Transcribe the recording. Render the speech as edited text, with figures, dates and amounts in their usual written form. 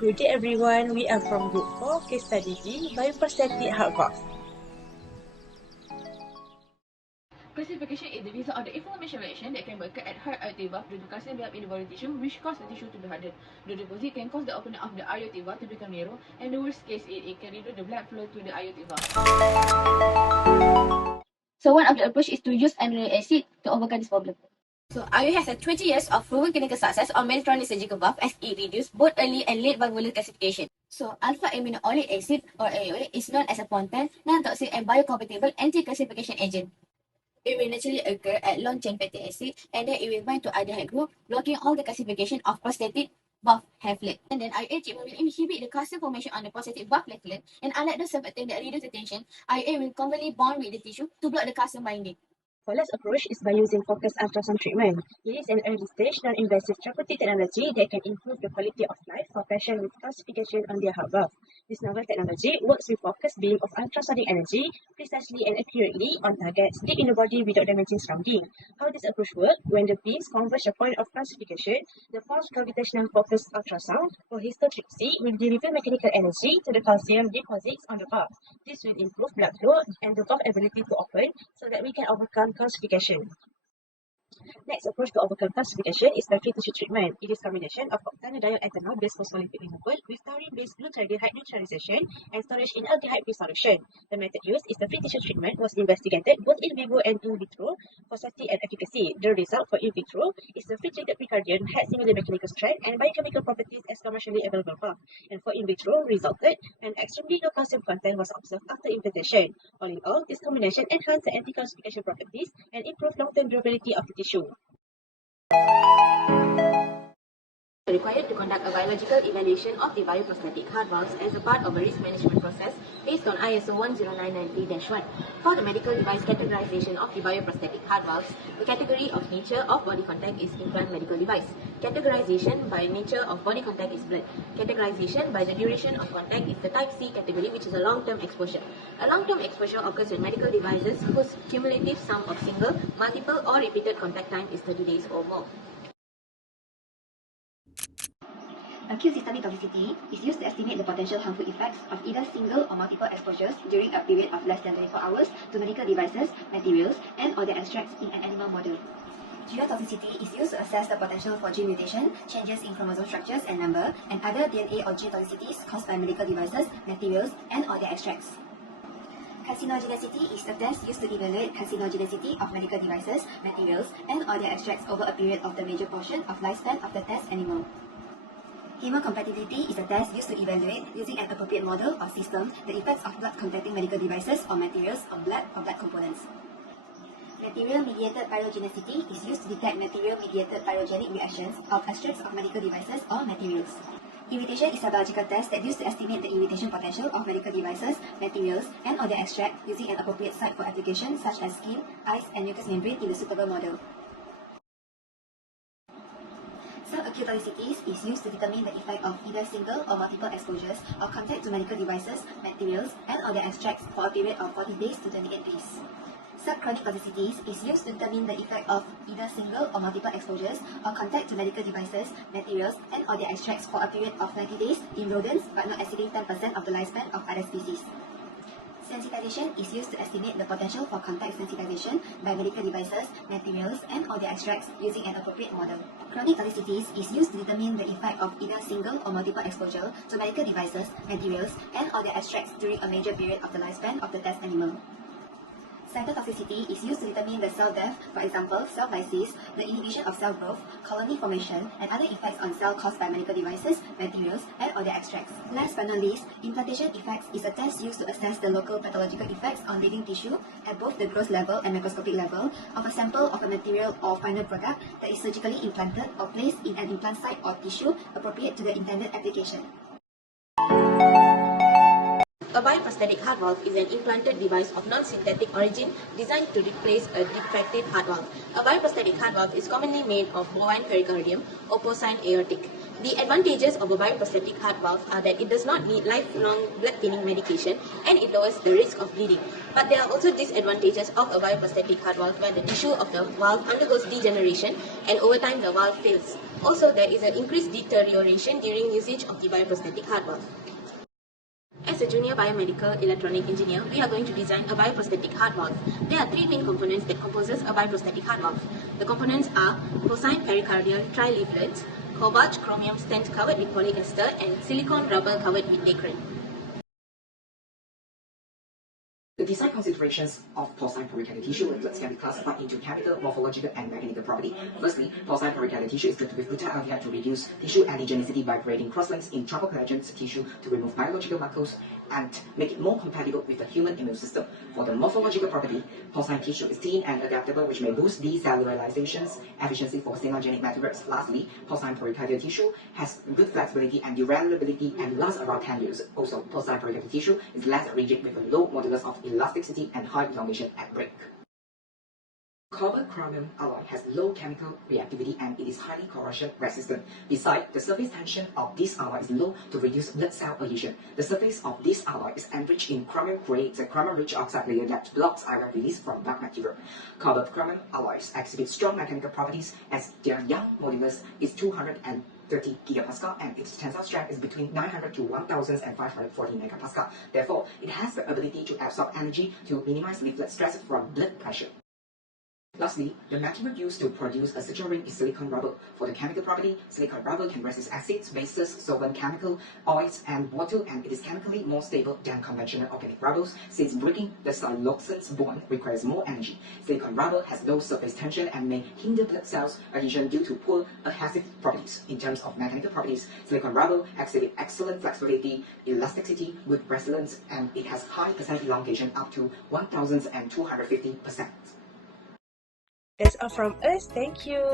Good day everyone, we are from Group 4, Case Study B, Bioprosthetic Heart Valve. Classification is the result of the inflammation reaction that can occur at heart aortic valve due to calcium buildup in the body tissue, which cause the tissue to be hardened. The deposit can cause the opening of the aortic valve to become narrow, and the worst case is it can reduce the blood flow to the aortic valve. So one of the approach is to use amino acid to overcome this problem. So IU has 20 years of proven clinical success on Medtronic surgical valve as it reduced both early and late valvular calcification. So alpha-aminoolic acid or AOA is known as a potent, non-toxic and biocompatible anti-calcification agent. It will naturally occur at long-chain fatty acid and then it will bind to aldehyde group, blocking all the calcification of prosthetic valve platelet. And then IUA treatment will inhibit the calcium formation on the prosthetic valve platelet, and unlike those surfactant that reduce the tension, IUA will conveniently bond with the tissue to block the calcium binding. The last approach is by using focused ultrasound treatment. It is an early-stage, non-invasive therapeutic technology that can improve the quality of life for patients with calcification on their heart valve. This novel technology works with focused beam of ultrasonic energy, precisely and accurately on targets deep in the body without damaging surrounding. How this approach works? When the beams converge a point of calcification, the pulse gravitational focused ultrasound, or histotripsy, will deliver mechanical energy to the calcium deposits on the valve. This will improve blood flow and the valve ability to open so that we can overcome calcification. Next approach to overcome calcification is by free tissue treatment. It is combination of octanodyl ethanol-based phospholipid removal with taurine-based glutaraldehyde neutralization and storage in aldehyde-free solution. The method used is the free tissue treatment was investigated both in vivo and in vitro for safety and efficacy. The result for in vitro is the free-treated precardium had similar mechanical strength and biochemical properties as commercially available valve. And for in vitro resulted an extremely low calcium content was observed after implantation. All in all, this combination enhanced the anti-calcification properties and improved long-term durability of the tissue. Required to conduct a biological evaluation of the bioprosthetic heart valves as a part of a risk management process based on ISO 10993-1. For the medical device categorization of the bioprosthetic heart valves, the category of nature of body contact is implant medical device. Categorization by nature of body contact is blood. Categorization by the duration of contact is the type C category, which is a long-term exposure. A long-term exposure occurs in medical devices whose cumulative sum of single, multiple or repeated contact time is 30 days or more. Acute systemic toxicity is used to estimate the potential harmful effects of either single or multiple exposures during a period of less than 24 hours to medical devices, materials, and or their extracts in an animal model. Genotoxicity is used to assess the potential for gene mutation, changes in chromosome structures and number, and other DNA or gene toxicities caused by medical devices, materials, and or their extracts. Carcinogenicity is the test used to evaluate carcinogenicity of medical devices, materials, and or their extracts over a period of the major portion of lifespan of the test animal. Hemocompatibility is a test used to evaluate, using an appropriate model or system, the effects of blood-contacting medical devices or materials on blood or blood components. Material-mediated pyrogenicity is used to detect material-mediated pyrogenic reactions of extracts of medical devices or materials. Irritation is a biological test that used to estimate the irritation potential of medical devices, materials, and or their extract using an appropriate site for application such as skin, eyes, and mucous membrane in the suitable model. Some acute toxicities is used to determine the effect of either single or multiple exposures or contact to medical devices, materials, and or their extracts for a period of 40 days to 28 days. Subchronic toxicities is used to determine the effect of either single or multiple exposures or contact to medical devices, materials, and or their extracts for a period of 90 days in rodents but not exceeding 10% of the lifespan of other species. Sensitization is used to estimate the potential for contact sensitization by medical devices, materials, and or their extracts using an appropriate model. Chronic toxicities is used to determine the effect of either single or multiple exposure to medical devices, materials, and or their extracts during a major period of the lifespan of the test animal. Cytotoxicity is used to determine the cell death, for example, cell lysis, the inhibition of cell growth, colony formation, and other effects on cell caused by medical devices, materials, and or their extracts. Last but not least, implantation effects is a test used to assess the local pathological effects on living tissue at both the gross level and microscopic level of a sample of a material or final product that is surgically implanted or placed in an implant site or tissue appropriate to the intended application. A bioprosthetic heart valve is an implanted device of non-synthetic origin designed to replace a defective heart valve. A bioprosthetic heart valve is commonly made of bovine pericardium, opposite aortic. The advantages of a bioprosthetic heart valve are that it does not need lifelong blood thinning medication and it lowers the risk of bleeding. But there are also disadvantages of a bioprosthetic heart valve where the tissue of the valve undergoes degeneration and over time the valve fails. Also, there is an increased deterioration during usage of the bioprosthetic heart valve. As a junior biomedical electronic engineer, we are going to design a bioprosthetic heart valve. There are three main components that composes a bioprosthetic heart valve. The components are porcine pericardial tri-leaflets, cobalt chromium stent covered with polyester, and silicone rubber covered with nacre. The design considerations of porcine pericardial tissue leaflets can be classified into chemical, morphological, and mechanical property. Firstly, porcine pericardial tissue is treated with glutathione to reduce tissue adigenicity by creating crosslinks in tropocollagen tissue to remove biological markers and make it more compatible with the human immune system. For the morphological property, porcine tissue is thin and adaptable, which may boost decellularization's efficiency for sthenogenic materials. Lastly, porcine pericardial tissue has good flexibility and durability and lasts around 10 years. Also, porcine pericardial tissue is less rigid with a low modulus of elasticity and high elongation at break. Copper chromium alloy has low chemical reactivity and it is highly corrosion resistant. Besides, the surface tension of this alloy is low to reduce blood cell adhesion. The surface of this alloy is enriched in chromium, creates a chromium-rich oxide layer that blocks ion release from dark material. Copper chromium alloys exhibit strong mechanical properties as their Young modulus is 230 gigapascal and its tensile strength is between 900 to 1540 megapascal. Therefore, it has the ability to absorb energy to minimize leaflet stress from blood pressure. Lastly, the material used to produce a suture ring is silicone rubber. For the chemical property, silicone rubber can resist acids, bases, solvent, chemical, oils, and water, and it is chemically more stable than conventional organic rubbers since breaking the siloxanes bond requires more energy. Silicone rubber has low surface tension and may hinder blood cells adhesion due to poor adhesive properties. In terms of mechanical properties, silicone rubber exhibits excellent flexibility, elasticity, good resilience, and it has high percent elongation up to 1,250%. That's all from us. Thank you.